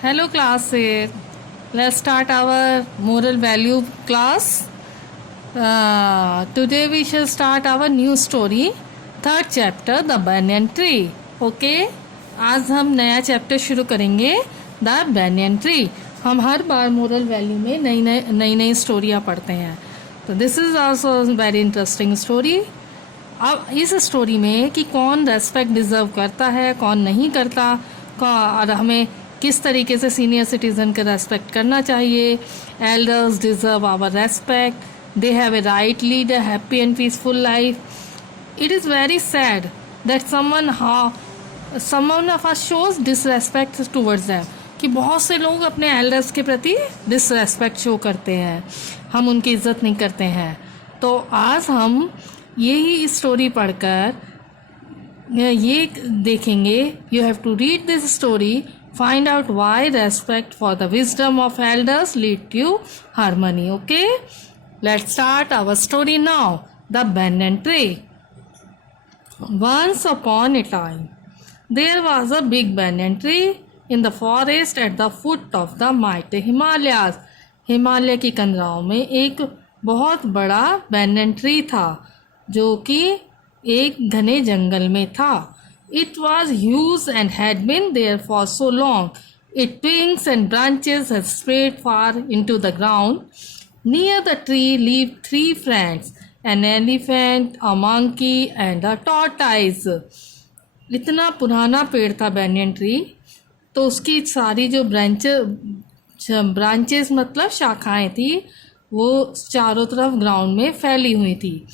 Hello class, let's start our moral value class. Today we shall start our new story, third chapter, The Banyan Tree. Okay, आज हम नया chapter शुरू करेंगे, the banyan tree. हम हर बार moral value में नई नई स्टोरियाँ पढ़ते हैं, तो this is also very interesting story. अब इस स्टोरी में कि कौन रेस्पेक्ट डिज़र्व करता है, कौन नहीं करता, और हमें किस तरीके से सीनियर सिटीज़न का रेस्पेक्ट करना चाहिए. Elders deserve our respect, they have a right lead a happy and peaceful life. It is very sad that someone of us shows disrespect towards them, कि बहुत से लोग अपने एल्डर्स के प्रति डिसरेस्पेक्ट शो करते हैं, हम उनकी इज्जत नहीं करते हैं. तो आज हम यही स्टोरी पढ़कर ये देखेंगे. You have to read this story, find out why respect for the wisdom of elders lead to harmony. Okay, let's start our story now. The banyan tree. Once upon a time there was a big banyan tree in the forest at the foot of the mighty Himalayas. Himalaya की कंदराओं में एक बहुत बड़ा banyan tree था जो कि एक घने जंगल में था. It was huge and had been there for so long. Its twigs and branches had spread far into the ground. Near the tree lived three friends, an elephant, a monkey and a tortoise. इतना पुराना पेड़ था banyan tree, तो उसकी सारी जो branches मतलब शाखाएं थी, वो चारों तरफ ग्राउंड में फैली हुई थी.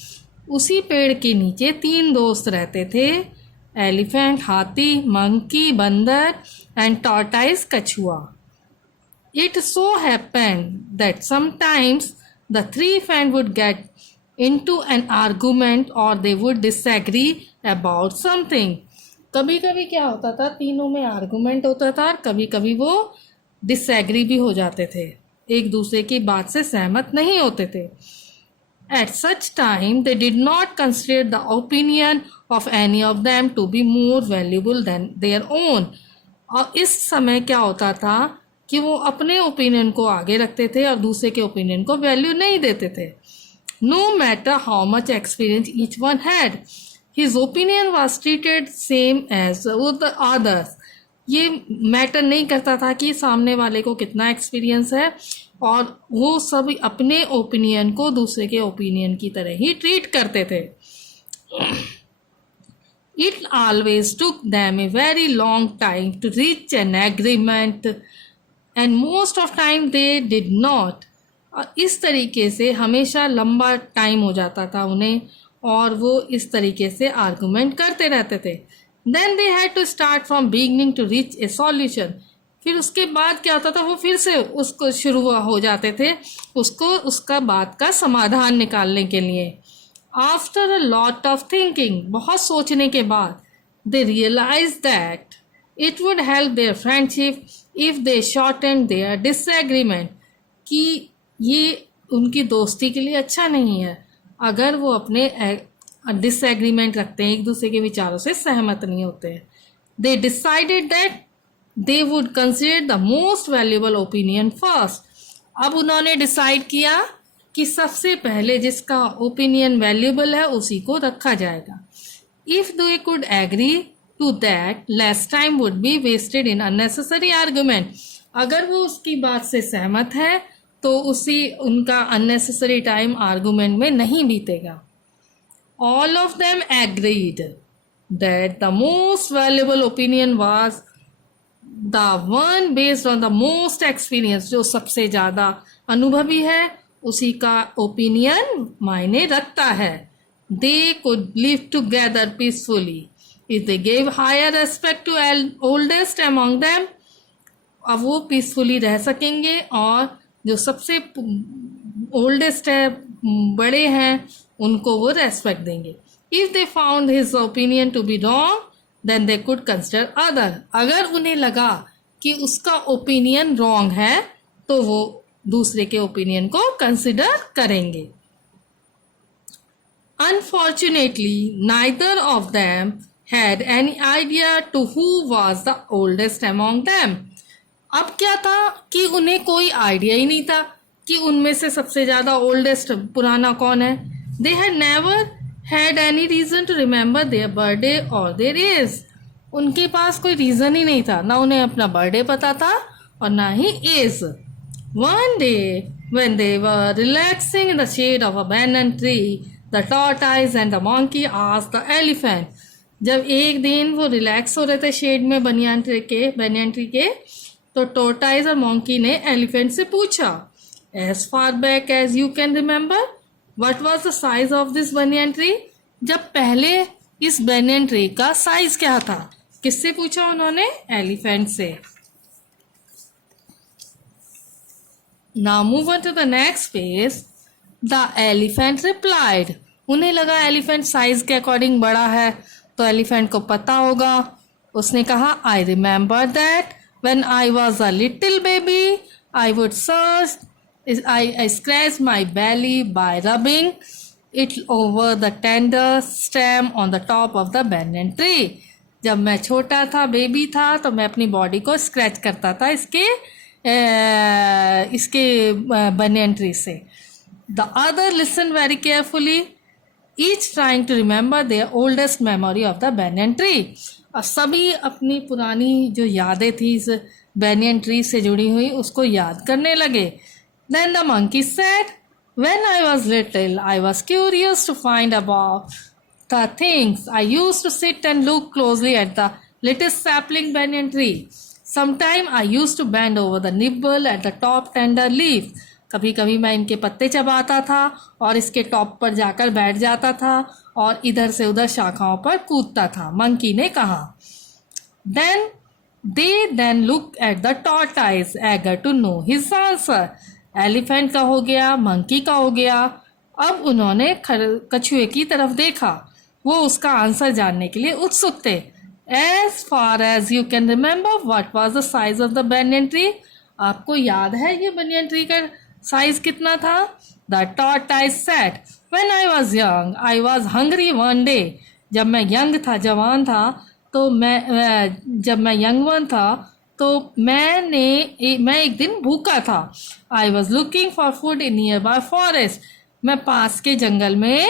उसी पेड़ के नीचे तीन दोस्त रहते थे, एलिफेंट हाथी, मंकी बंदर एंड टॉर्टाइज कछुआ. It so happened that sometimes the three friend would get into an argument or they would disagree about something. कभी कभी क्या होता था, तीनों में आर्गुमेंट होता था और कभी कभी वो डिसएग्री भी हो जाते थे, एक दूसरे की बात से सहमत नहीं होते थे. At such time, they did not consider the opinion of any of them to be more valuable than their own. और इस समय क्या होता था कि वो अपने ओपिनियन को आगे रखते थे और दूसरे के ओपिनियन को वैल्यू नहीं देते थे. No matter how much experience each one had, his opinion was treated same as the others. ये मैटर नहीं करता था कि सामने वाले को कितना एक्सपीरियंस है, और वो सब अपने ओपिनियन को दूसरे के ओपिनियन की तरह ही ट्रीट करते थे. It always took them a very long time to reach an agreement and most of time they did not. इस तरीके से हमेशा लंबा टाइम हो जाता था उन्हें, और वो इस तरीके से आर्गुमेंट करते रहते थे. Then they had to start from beginning to reach a solution. फिर उसके बाद क्या होता था, वो फिर से उसको शुरू हो जाते थे उसका बात का समाधान निकालने के लिए. After a lot of thinking, बहुत सोचने के बाद, they realise that it would help their friendship if they shorten their disagreement, कि ये उनकी दोस्ती के लिए अच्छा नहीं है अगर वो अपने डिसएग्रीमेंट रखते हैं, एक दूसरे के विचारों से सहमत नहीं होते. They decided that they would consider the most valuable opinion first. अब उन्होंने डिसाइड किया कि सबसे पहले जिसका ओपिनियन वैल्यूबल है उसी को रखा जाएगा. If they could agree to that, less time would be wasted in unnecessary argument. अगर वो उसकी बात से सहमत है तो उनका unnecessary time argument में नहीं बीतेगा. All of them agreed that the most valuable opinion was the one based on the most experience. जो सबसे ज़्यादा अनुभवी है उसी का ओपिनियन मायने रखता है. They could live together peacefully if they gave higher respect to oldest among them. अब वो पीसफुली रह सकेंगे और जो सबसे ओल्डेस्ट है, बड़े हैं, उनको वो रेस्पेक्ट देंगे. If they found his opinion to be wrong, then they could consider other. अगर उन्हें लगा कि उसका ओपिनियन रॉन्ग है तो वो दूसरे के ओपिनियन को कंसिडर करेंगे. Unfortunately, neither of them had any idea to who was the oldest among them. अब क्या था कि उन्हें कोई आइडिया ही नहीं था कि उनमें से सबसे ज़्यादा ओल्डेस्ट पुराना कौन है. They had never had any reason to remember their birthday और देयर एज. उनके पास कोई रीज़न ही नहीं था, ना उन्हें अपना बर्थडे पता था और ना ही age. One day when they were relaxing in the shade of a banyan tree, the tortoise and the monkey asked the elephant. जब एक दिन वो रिलैक्स हो रहे थे शेड में बनियान ट्री के, तो टोर्टाइज और मोंकी ने एलिफेंट से पूछा, as far back as you can remember what was the size of this banyan tree. जब पहले इस बनियान ट्री का साइज क्या था. किससे पूछा उन्होंने? एलिफेंट से. Now move on to the next page. The elephant replied. उन्हें लगा एलिफेंट साइज के अकॉर्डिंग बड़ा है तो एलिफेंट को पता होगा. उसने कहा, I remember that when I was a little baby, I would search. I scratched my belly by rubbing it over the tender stem on the top of the banyan tree. जब मैं छोटा था, baby था, तो मैं अपनी body को scratch करता था इसके बनियन ट्री से. The other listen very carefully, each trying to remember their oldest memory of the banyan tree. और सभी अपनी पुरानी जो यादें थी इस बनियन ट्री से जुड़ी हुई उसको याद करने लगे. Then the monkey said, when I was little I was curious to find about the things. I used to sit and look closely at the little sapling banyan tree. Sometime I used to bend over the nibble at the top tender leaf. कभी कभी मैं इनके पत्ते चबाता था और इसके top पर जाकर बैठ जाता था और इधर से उधर शाखाओं पर कूदता था. मंकी ने कहा. Then look at the tortoise, eager to know his answer. Elephant का हो गया, मंकी का हो गया. अब उन्होंने कछुए की तरफ देखा. वो उसका आंसर जानने के लिए उत्सुक थे. As far as you can remember, what was the size of the banyan tree? आपको याद है ये बनियन ट्री का साइज कितना था? The tortoise said, when I was young, I was hungry one day. जब मैं यंग था, जवान था, तो मैं एक दिन भूखा था. I was looking for food in nearby forest. मैं पास के जंगल में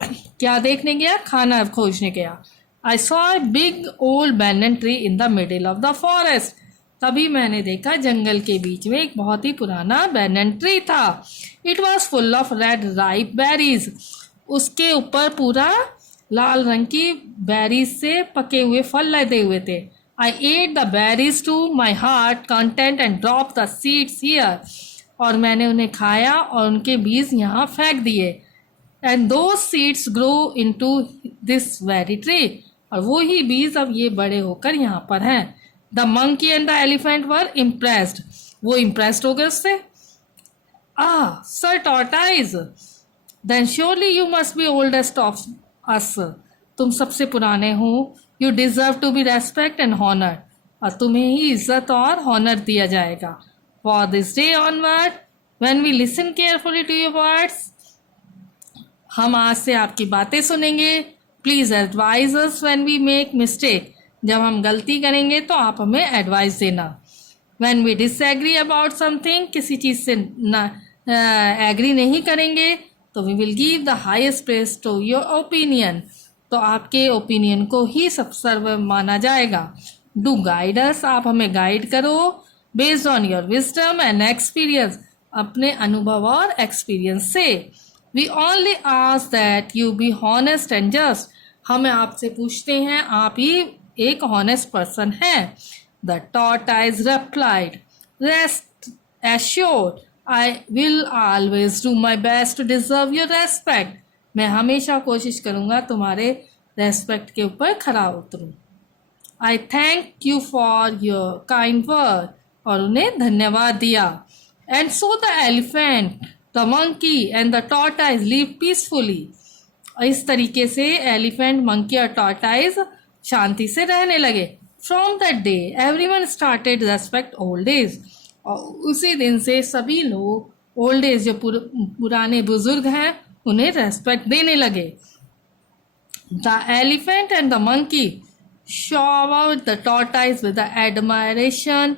क्या देखने गया? खाना खोजने गया. I saw a big old banyan tree in the middle of the forest. तभी मैंने देखा जंगल के बीच में एक बहुत ही पुराना banyan tree था. It was full of red ripe berries. उसके ऊपर पूरा लाल रंग की बेरीज से पके हुए फल लदे हुए थे. I ate the berries to my heart content and dropped the seeds here. और मैंने उन्हें खाया और उनके बीज यहाँ फेंक दिए. And those seeds grow into this very tree. और वो ही बीज अब ये बड़े होकर यहाँ पर हैं. The monkey and the elephant were impressed. वो इम्प्रेस्ड हो गए उससे. Sir tortoise, then surely you must be oldest of us. तुम सबसे पुराने हो. You deserve to be respect and honour. और तुम्हें ही इज्जत और हॉनर दिया जाएगा. For this day onward when we listen carefully to your words, हम आज से आपकी बातें सुनेंगे. Please advise us when we make mistake. जब हम गलती करेंगे तो आप हमें एडवाइस देना. When we disagree about something, किसी चीज़ से एग्री नहीं करेंगे तो we will give the highest praise to your opinion. तो आपके ओपिनियन को ही सब सर्व माना जाएगा. डू गाइड अस, आप हमें गाइड करो. Based on your wisdom and experience, अपने अनुभव और एक्सपीरियंस से. We only ask that you be honest and just. हमें आपसे पूछते हैं आप ही एक honest person हैं. The tortoise replied, rest assured, I will always do my best to deserve your respect. मैं हमेशा कोशिश करूँगा तुम्हारे रेस्पेक्ट के ऊपर खरा उतरूँ. I thank you for your kind word. और उन्हें धन्यवाद दिया. And so the elephant, the monkey and the tortoise live peacefully. इस तरीके से एलिफेंट, मंकी और टॉर्टाइज शांति से रहने लगे. From that day, everyone started respect old age. और उसी दिन से सभी लोग ओल्ड एज, जो पुराने बुजुर्ग हैं, उन्हें रेस्पेक्ट देने लगे. The elephant and the monkey showered the tortoise with the admiration